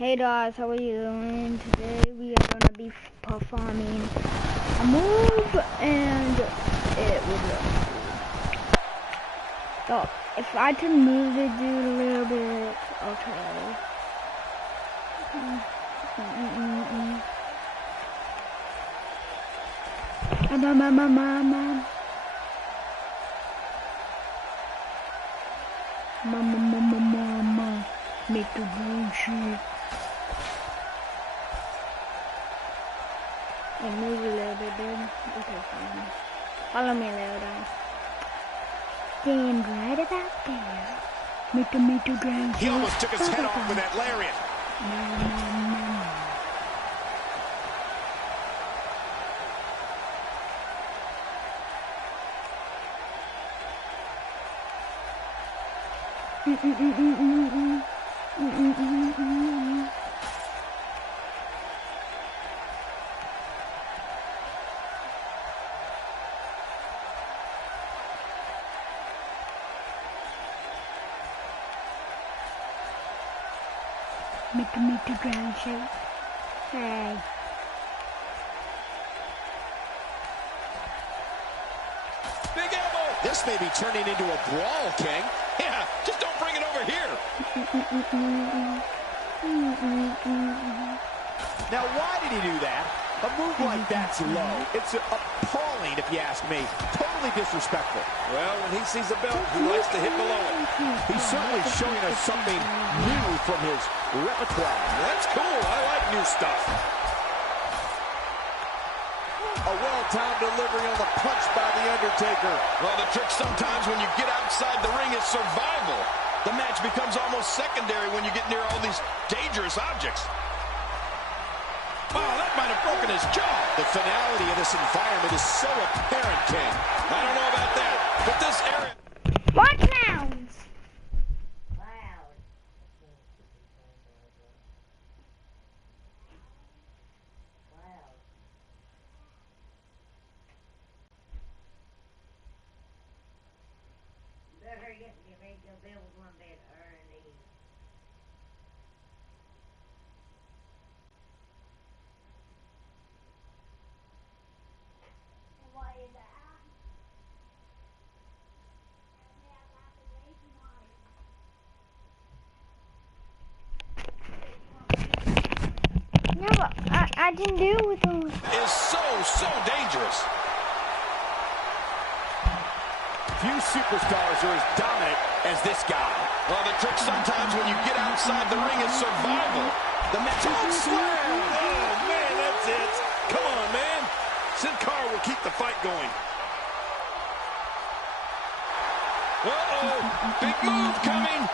Hey guys, how are you doing? Today we are gonna be performing a move and it will be. So if I can move it a little bit, okay. Mama, make the bullshit. And move a little bit, dude. Okay, fine. Follow me a little down. Stand right about there. Make the ground. He almost took his head off with that lariat. Make the ground shake. Hey. Big elbow. This may be turning into a brawl, King. Yeah, just don't bring it over here. Now, why did he do that? A move like that's low. It's appalling, if you ask me. Totally disrespectful. Well, when he sees a belt, he likes to hit below it. He's certainly showing us something new from his repertoire. That's cool. I like new stuff. A well-timed delivery on the punch by The Undertaker. Well, the trick sometimes when you get outside the ring is survival. The match becomes almost secondary when you get near all these dangerous objects. Wow, that might have broken his jaw. The finality of this environment is so apparent, King. I don't know about that, but this area... What sounds? No, but I can do with them. Is so dangerous. Few superstars are as dominant as this guy. Well, the trick sometimes when you get outside the ring is survival. The match slam. Oh, man, that's it. Come on, man. Sin Cara will keep the fight going. Uh-oh. Big move coming.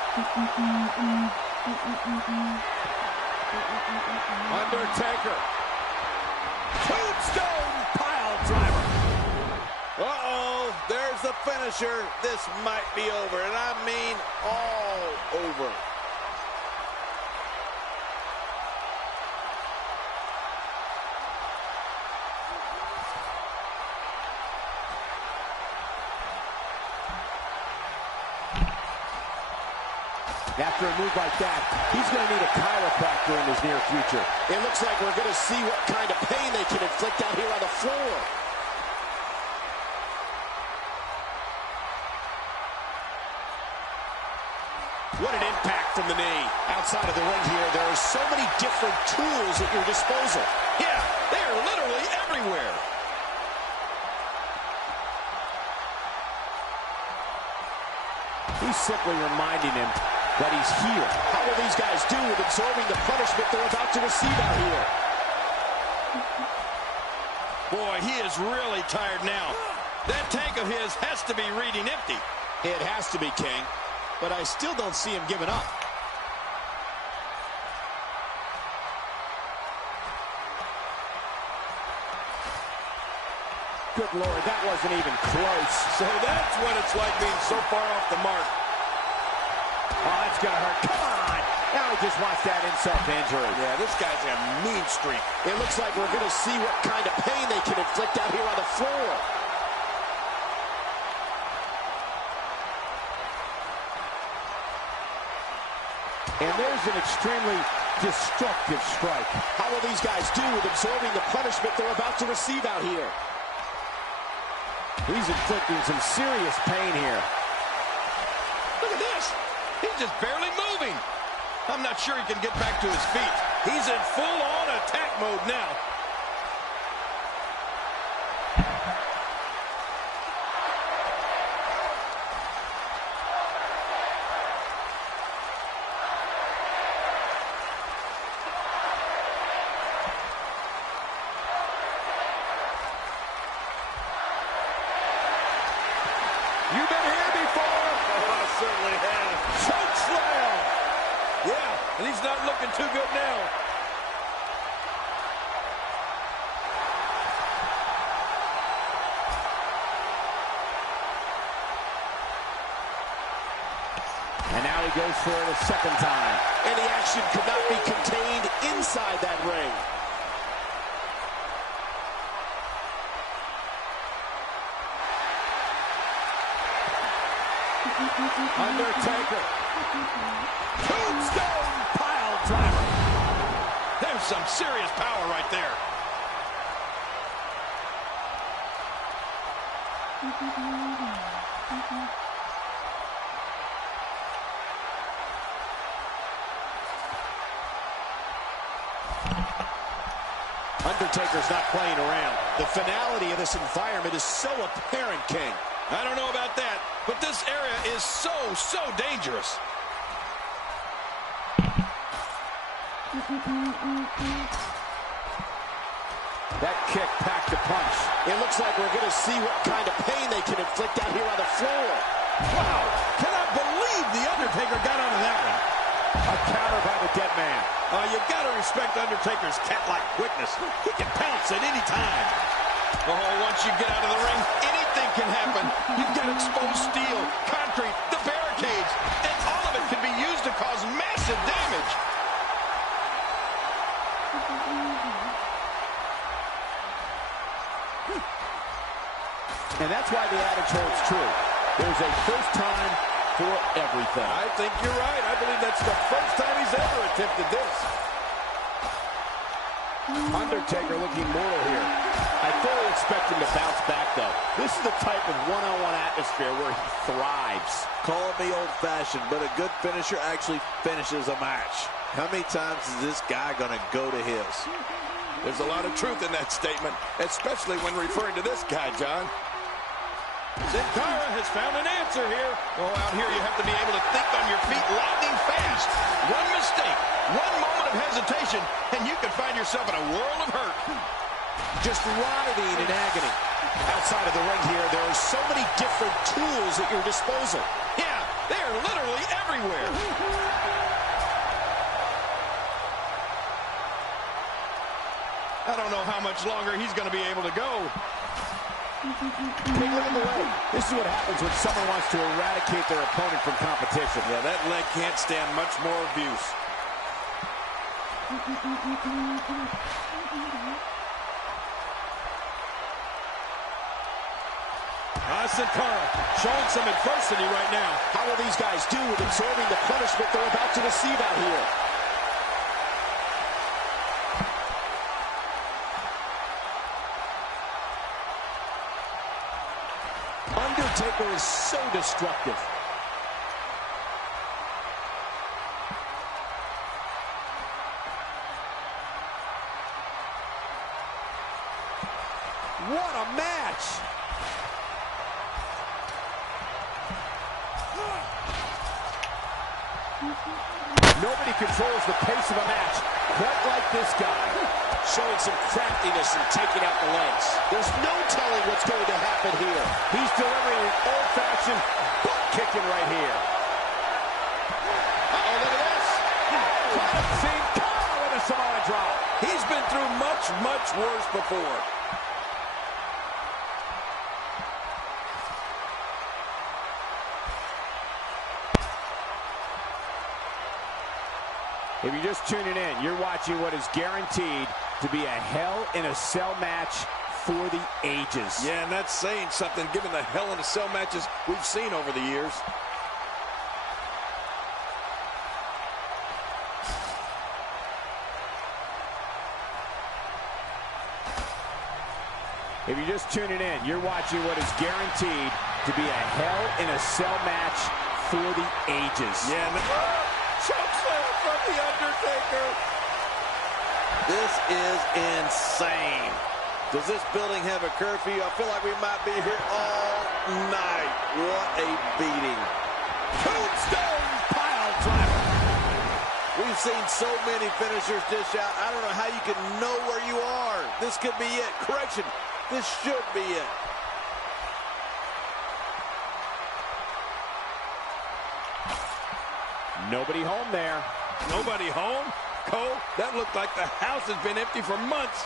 Undertaker. Tombstone pile driver. Uh-oh, there's the finisher. This might be over, and I mean all over. After a move like that, he's going to need a chiropractor in his near future. It looks like we're going to see what kind of pain they can inflict out here on the floor. What an impact from the knee. Outside of the ring here, there are so many different tools at your disposal. Yeah, they are literally everywhere. He's simply reminding him that he's here. How will these guys do with absorbing the punishment they're about to receive out here? Boy, he is really tired now. That tank of his has to be reading empty. It has to be, King. But I still don't see him giving up. Good Lord, that wasn't even close. So that's what it's like being so far off the mark. Oh, that's gonna hurt. Come on! Now we just watched that insult to injury. Yeah, this guy's a mean streak. It looks like we're gonna see what kind of pain they can inflict out here on the floor. And there's an extremely destructive strike. How will these guys do with absorbing the punishment they're about to receive out here? He's inflicting some serious pain here. Look at this. He's just barely moving. I'm not sure he can get back to his feet. He's in full-on attack mode now. You've been here before. Oh, I certainly have. Choke slam. Yeah, and he's not looking too good now. And now he goes for it a second time. And the action could not be contained inside that ring. Undertaker. Tombstone pile driver. There's some serious power right there. Undertaker's not playing around. The finality of this environment is so apparent, King. I don't know about that, but this area is so dangerous. That kick packed a punch. It looks like we're going to see what kind of pain they can inflict out here on the floor. Wow, cannot believe The Undertaker got onto that one. A counter by the dead man. You gotta respect Undertaker's cat-like quickness. He can pounce at any time. Oh, once you get out of the ring, anything can happen. You've got exposed steel, concrete, the barricades, and all of it can be used to cause massive damage. And that's why the adage holds true. There's a first time for everything. I think you're right. I believe that's the first time he's ever attempted this. Undertaker looking mortal here. I fully expect him to bounce back, though. This is the type of one-on-one atmosphere where he thrives. Call me old-fashioned, but a good finisher actually finishes a match. How many times is this guy going to go to his? There's a lot of truth in that statement, especially when referring to this guy, John. Sin Cara has found an answer here. Oh, out here you have to be able to think on your feet lightning fast. One mistake, one moment of hesitation, and you can find yourself in a world of hurt. Just writhing in agony. Outside of the ring here, there are so many different tools at your disposal. Yeah, they are literally everywhere. I don't know how much longer he's going to be able to go. Take a look at the leg. This is what happens when someone wants to eradicate their opponent from competition. Yeah, that leg can't stand much more abuse. Sin Cara showing some adversity right now. How will these guys do with absorbing the punishment they're about to receive out here? Undertaker is so destructive. What a match! Nobody controls the pace of a match quite like this guy. Showing some craftiness and taking out the legs. There's no telling what's going to happen here. He's delivering an old-fashioned butt kicking right here. Uh-oh, look at this. Sin Cara with a Samoa drop. He's been through much, much worse before. If you're just tuning in, you're watching what is guaranteed to be a Hell in a Cell match for the ages. Yeah, and that's saying something given the Hell in a Cell matches we've seen over the years. If you're just tuning in, you're watching what is guaranteed to be a Hell in a Cell match for the ages. Yeah, chokeslam from The Undertaker. This is insane. Does this building have a curfew? I feel like we might be here all night. What a beating. Tombstone pile driver. We've seen so many finishers dish out. I don't know how you can know where you are. This could be it. Correction, this should be it. Nobody home there. Nobody home? Cole, that looked like the house has been empty for months.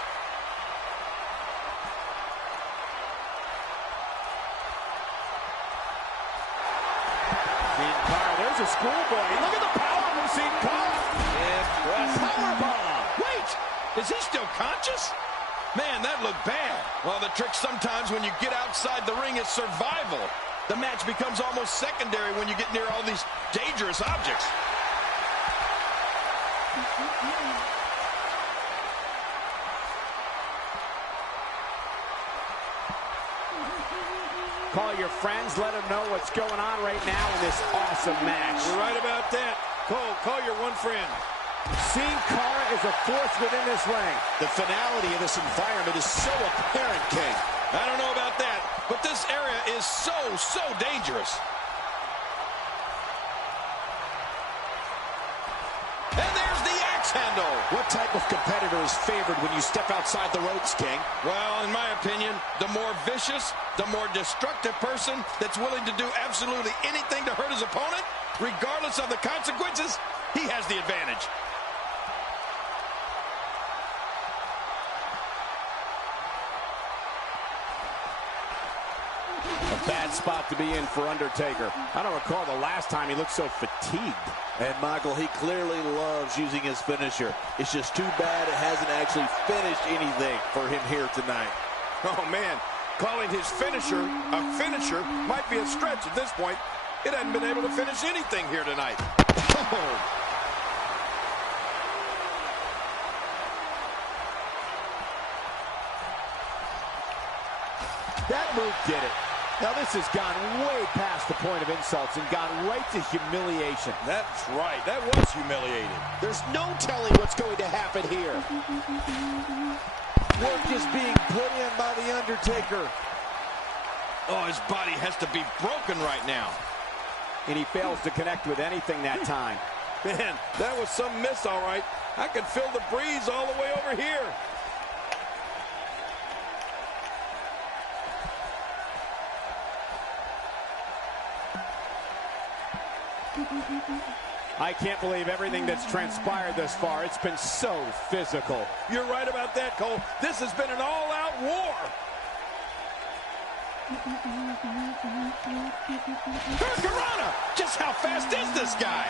There's a schoolboy. Look at the power from Sin Cara. Powerbomb. Wait, is he still conscious? Man, that looked bad. Well, the trick sometimes when you get outside the ring is survival. The match becomes almost secondary when you get near all these dangerous objects. Call your friends, let them know what's going on right now in this awesome match. You're right about that. Cole, call your one friend. Sin Cara is a force within this ring. The finality of this environment is so apparent, King. I don't know about that, but this area is so dangerous. And there's the axe handle. What type of competitor is favored when you step outside the ropes, King? Well, in my opinion, the more vicious, the more destructive person that's willing to do absolutely anything to hurt his opponent, regardless of the consequences, he has the advantage. A bad spot to be in for Undertaker. I don't recall the last time he looked so fatigued. And Michael, he clearly loves using his finisher. It's just too bad it hasn't actually finished anything for him here tonight. Oh, man, calling his finisher a finisher might be a stretch at this point. It hasn't been able to finish anything here tonight. Oh. That move did it. Now this has gone way past the point of insults and gone right to humiliation. That's right. That was humiliating. There's no telling what's going to happen here. Work is being put in by The Undertaker. Oh, his body has to be broken right now. And he fails to connect with anything that time. Man, that was some miss, all right. I could feel the breeze all the way over here. I can't believe everything that's transpired thus far. It's been so physical. You're right about that, Cole. This has been an all-out war. Hurricanrana! Just how fast is this guy?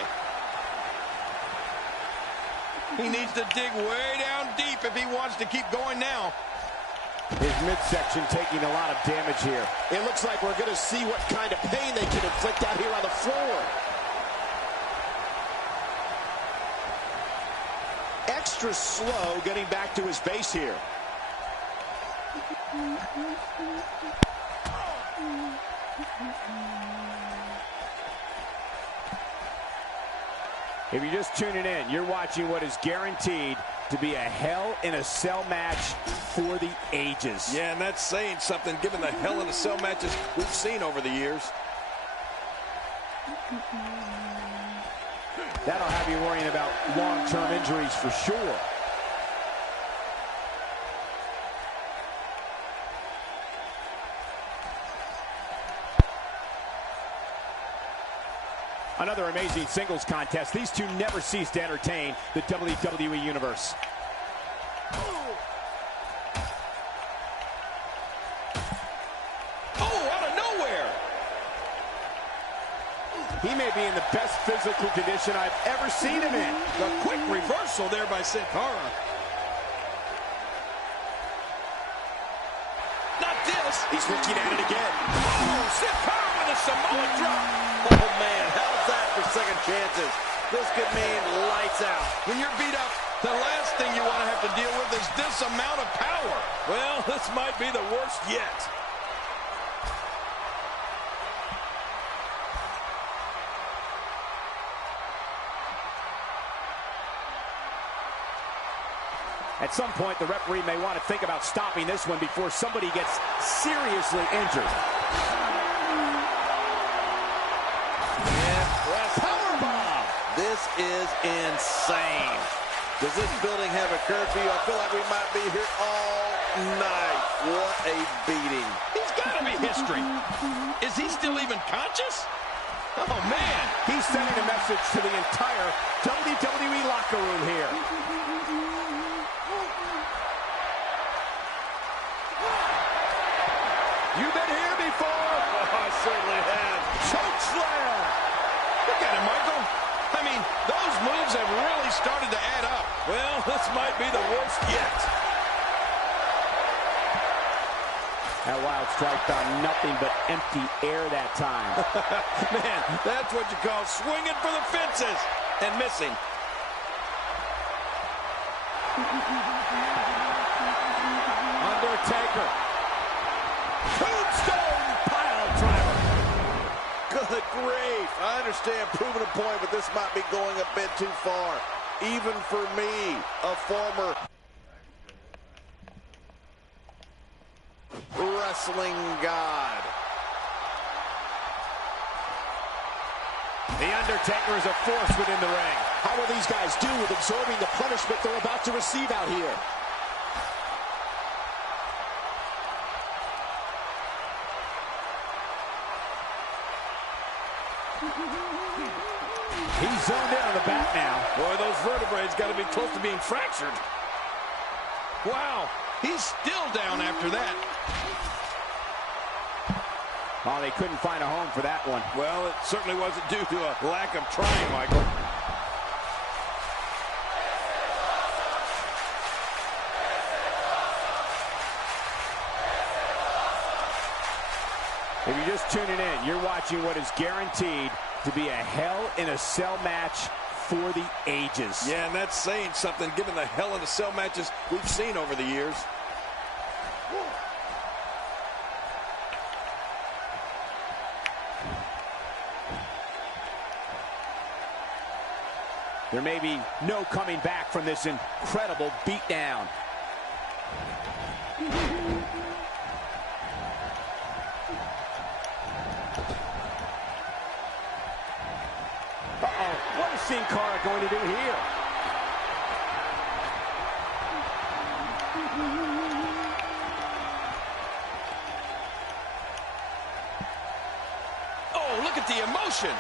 He needs to dig way down deep if he wants to keep going now. His midsection taking a lot of damage here. It looks like we're going to see what kind of pain they can inflict out here on the floor. Extra slow getting back to his base here. If you're just tuning in, you're watching what is guaranteed to be a Hell in a Cell match for the ages. Yeah, and that's saying something given the Hell in a Cell matches we've seen over the years. That'll have you worrying about long-term injuries for sure. Another amazing singles contest. These two never cease to entertain the WWE Universe. Oh, out of nowhere! He may be in the best physical condition I've ever seen him in. A quick reversal there by Sin Cara. Not this. He's looking at it again. Oh, Sin Cara with a Samoa drop. Oh, man, how's that for second chances? This could mean lights out. When you're beat up, The last thing you want to have to deal with is this amount of power. Well, this might be the worst yet. At some point, the referee may want to think about stopping this one before somebody gets seriously injured. Powerbomb! This is insane. Does this building have a curfew? I feel like we might be here all night. What a beating. He's got to be history. Is he still even conscious? Oh, man. He's sending a message to the entire WWE locker room here. You've been here before. Oh, I certainly have. Choke slam. Look at him, Michael. I mean, those moves have really started to add up. Well, this might be the worst yet. That wild strike found nothing but empty air that time. Man, that's what you call swinging for the fences and missing. Undertaker. Tombstone pile driver. Good grief. I understand proving a point, but this might be going a bit too far. Even for me, a former wrestling god. The Undertaker is a force within the ring. How will these guys do with absorbing the punishment they're about to receive out here? He's zoned in on the back now. Boy, those vertebrae got to be close to being fractured. Wow, he's still down after that. Oh, they couldn't find a home for that one. Well, it certainly wasn't due to a lack of trying, Michael. If you're just tuning in, you're watching what is guaranteed to be a Hell in a Cell match for the ages. Yeah, and that's saying something given the Hell in a Cell matches we've seen over the years. There may be no coming back from this incredible beatdown. Uh-oh, what is Sin Cara going to do here? Oh, look at the emotion.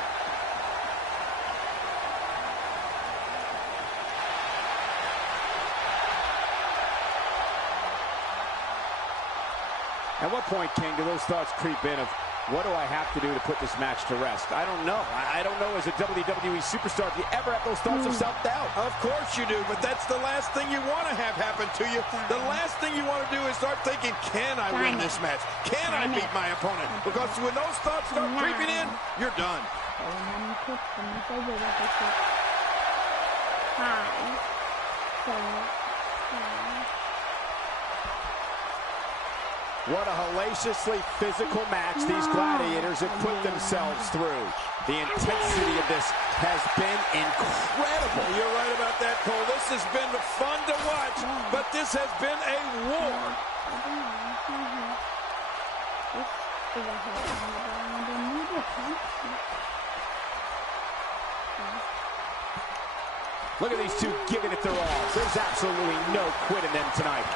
At what point, King, do those thoughts creep in of, what do I have to do to put this match to rest? I don't know. I don't know as a WWE superstar if you ever have those thoughts of self-doubt. Of course you do, but that's the last thing you want to have happen to you. The last thing you want to do is start thinking, can I win this match? Can I beat my opponent? Because when those thoughts start creeping in, you're done. What a hellaciously physical match these gladiators have put themselves through. The intensity of this has been incredible. You're right about that, Cole. This has been fun to watch, but this has been a war. Look at these two giving it their all. There's absolutely no quitting them tonight.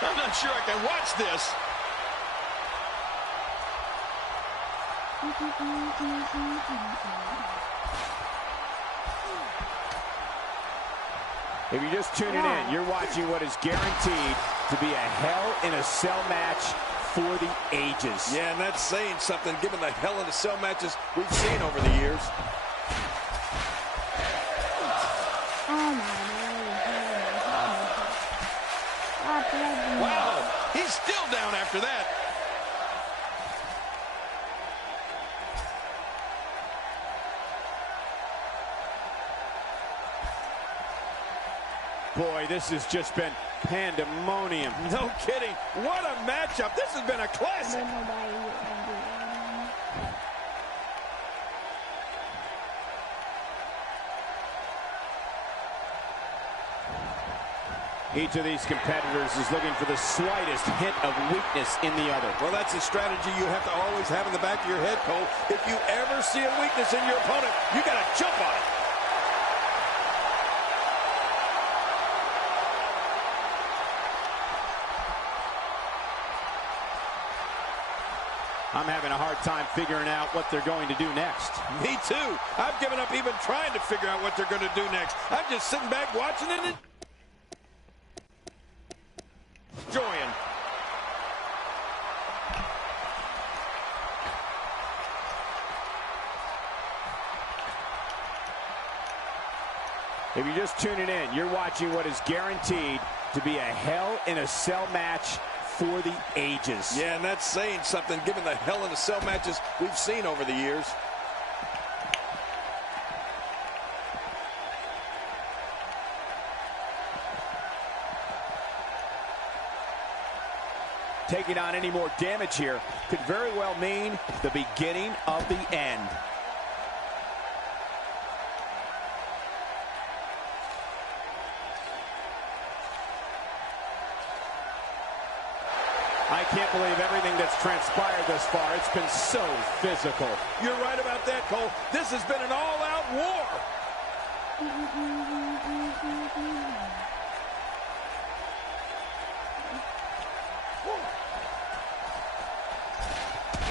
I'm not sure I can watch this. If you're just tuning in, you're watching what is guaranteed to be a Hell in a Cell match for the ages. Yeah, and that's saying something given the Hell in a Cell matches we've seen over the years. Wow, he's still down after that. boy, this has just been pandemonium. No kidding. What a matchup. This has been a I classic. don't know why you would do that. Each of these competitors is looking for the slightest hint of weakness in the other. Well, that's a strategy you have to always have in the back of your head, Cole. If you ever see a weakness in your opponent, you got to jump on it. I'm having a hard time figuring out what they're going to do next. Me too. I've given up even trying to figure out what they're going to do next. I'm just sitting back watching it and enjoying. If you're just tuning in, you're watching what is guaranteed to be a Hell in a Cell match for the ages. Yeah, and that's saying something given the Hell in a Cell matches we've seen over the years. Taking on any more damage here could very well mean the beginning of the end. I can't believe everything that's transpired thus far. It's been so physical. You're right about that, Cole. This has been an all-out war.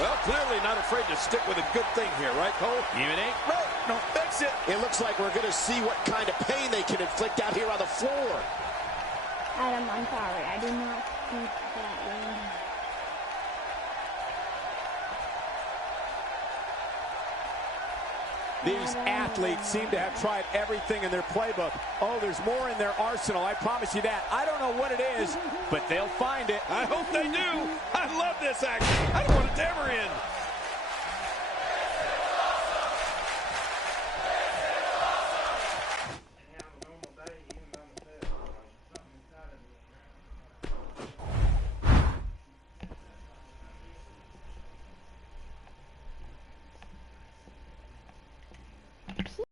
Well, clearly not afraid to stick with a good thing here, right, Cole? Even eight. No, that's it. It looks like we're going to see what kind of pain they can inflict out here on the floor. Adam, I'm sorry. I do not speak that language. These athletes seem to have tried everything in their playbook. Oh, there's more in their arsenal, I promise you that. I don't know what it is, but they'll find it. I hope they do. I love this action. I don't want it to ever end.